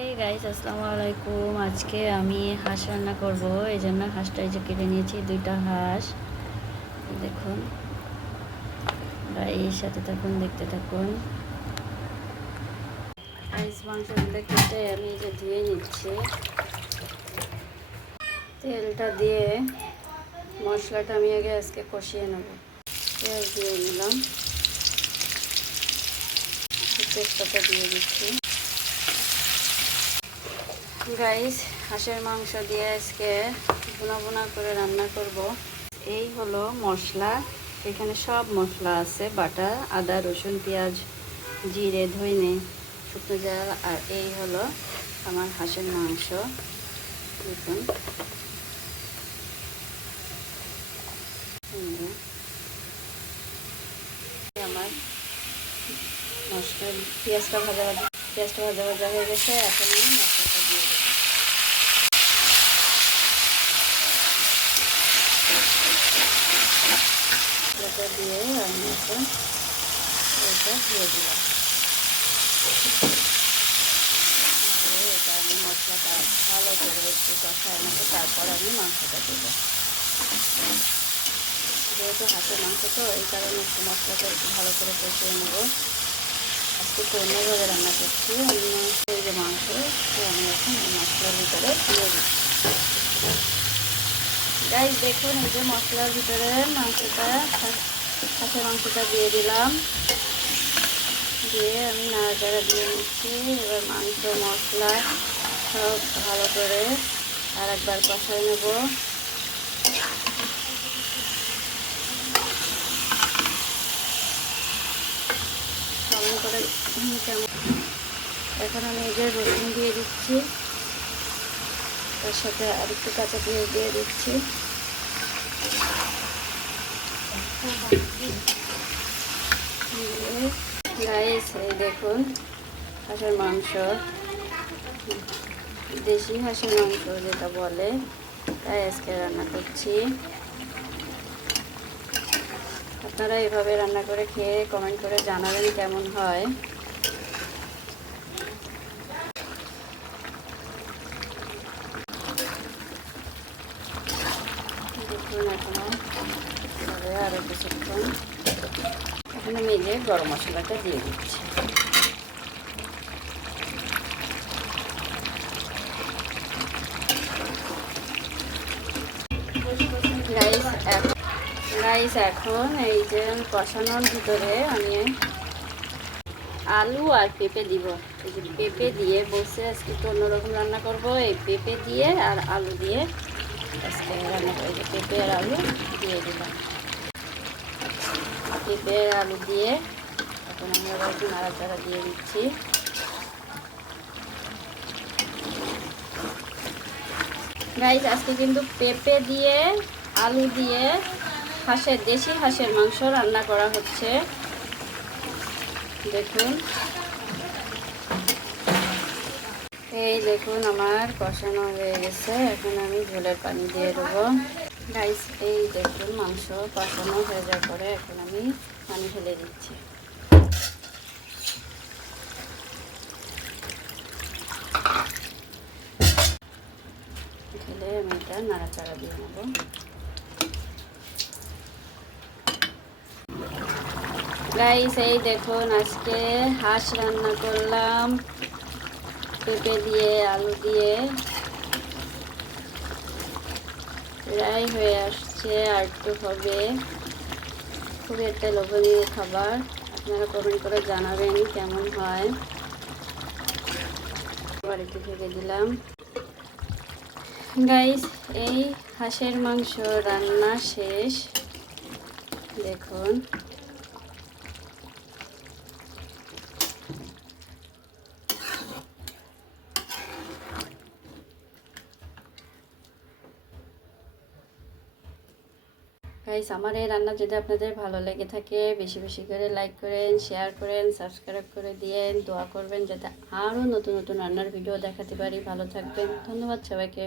Hey guys, আসসালামু আলাইকুম। আজকে আমি হাঁস রান্না করব, এই জন্য হাঁসটা এই যে কেটে নিয়েছি, দুইটা হাঁস। দেখুন গাইস, সাথে থাকুন, দেখতে থাকুন। গাইস, মাংসগুলো কেটে আমি এই যে ধুয়ে নিচ্ছি। তেলটা দিয়ে মশলাটা আমি আগে আজকে কষিয়ে নেব। পেঁয়াজ দিয়ে নিলাম, তেজপাতা দিয়ে দিচ্ছি। গাইস, হাঁসের মাংস দিয়ে আজকে ভুনা ভুনা করে রান্না করব। এই হলো মশলা, এখানে সব মশলা আছে, বাটা, আদা, রসুন, পেঁয়াজ, জিরে, ধইনে, শুকনো জাল। আর এই হলো আমার হাঁসের মাংস। দেখুন আমার মশলা, পেঁয়াজটা ভাজা ভাজা হয়ে গেছে। এখন আমি মশলাটা দিয়ে দেবো। এটা দিয়ে আমি এখন এটা দিয়ে দিলাম। এটা আমি মশলাটা ভালো করে একটু কষায় নেব, তারপর আমি মাংসটা দেবো। যেহেতু হাঁসের মাংস তো, এই কারণে একটু মশলাটা একটু ভালো করে কষিয়ে নেব। আজকে একটু অন্যভাবে রান্না করছি। অন্য এই যে মাংস, আমি এখন এই মশলার ভিতরে দিয়ে দিচ্ছি। গাইস দেখুন, এই যে মশলার ভিতরে মাংসটা, হাঁসের মাংসটা দিয়ে দিলাম। দিয়ে আমি নাড়াচাড়া দিয়ে নিচ্ছি। এবার মাংস, মশলা সব ভালো করে আর একবার কষায় নেব। কেমন করে এখন আমি এই যে রসুন দিয়ে দিচ্ছি, তার সাথে আর একটু কাঁচা পেঁয়াজ দিয়ে দিচ্ছি। গাইস, এই দেখুন হাঁসের মাংস, দেশি হাঁসের মাংস যেটা বলে, তাই আজকে রান্না করছি। আপনারা এভাবে রান্না করে খেয়ে কমেন্ট করে জানাবেন কেমন হয়। দেখুন এখনো হবে আরও কিছুক্ষণ। এখন আমি এই যে গরম মশলাটা দিয়ে দিচ্ছি। গাইস এখন এই যে কষানোর ভিতরে আমি আলু আর পেঁপে দিব। এই যে পেঁপে দিয়ে বসে আজকে একটু অন্যরকম রান্না করব। এই পেঁপে দিয়ে আর আলু দিয়ে আজকে রান্না করে, যে পেঁপে আর আলু দিয়ে দিলাম। পেঁপে আর আলু দিয়ে এখন আমি আবার একটু নাড়াচাড়া দিয়ে দিচ্ছি। গাইস, আজকে কিন্তু পেঁপে দিয়ে আলু দিয়ে দেশি হাঁসের মাংস রান্না করা হচ্ছে। দেখুন, এই দেখুন আমার কষানো হয়ে গেছে। এখন আমি ঝোলের পানি দিয়ে দেবো। গাইস, এই দেখুন মাংস কষানো হয়ে যাওয়ার পরে এখন আমি পানি ঢেলে দিচ্ছি। ঢেলে আমি এটা নাড়াচাড়া দিয়ে নেব। গাইস, এই দেখুন আজকে হাঁস রান্না করলাম পেঁপে দিয়ে, আলু দিয়ে। প্রায় হয়ে আসছে, আর একটু হবে। খুবই একটা লোভনীয় খাবার। আপনারা কমেন্ট করে জানাবেন কেমন হয়। আবার একটু ঢেকে দিলাম। গাইস, এই হাঁসের মাংস রান্না শেষ। দেখুন গাইস, আমার এই রান্না যদি আপনাদের ভালো লেগে থাকে, বেশি বেশি করে লাইক করেন, শেয়ার করেন, সাবস্ক্রাইব করে দিয়েন, দোয়া করবেন যাতে আরও নতুন নতুন রান্নার ভিডিও দেখাতে পারি। ভালো থাকবেন, ধন্যবাদ সবাইকে।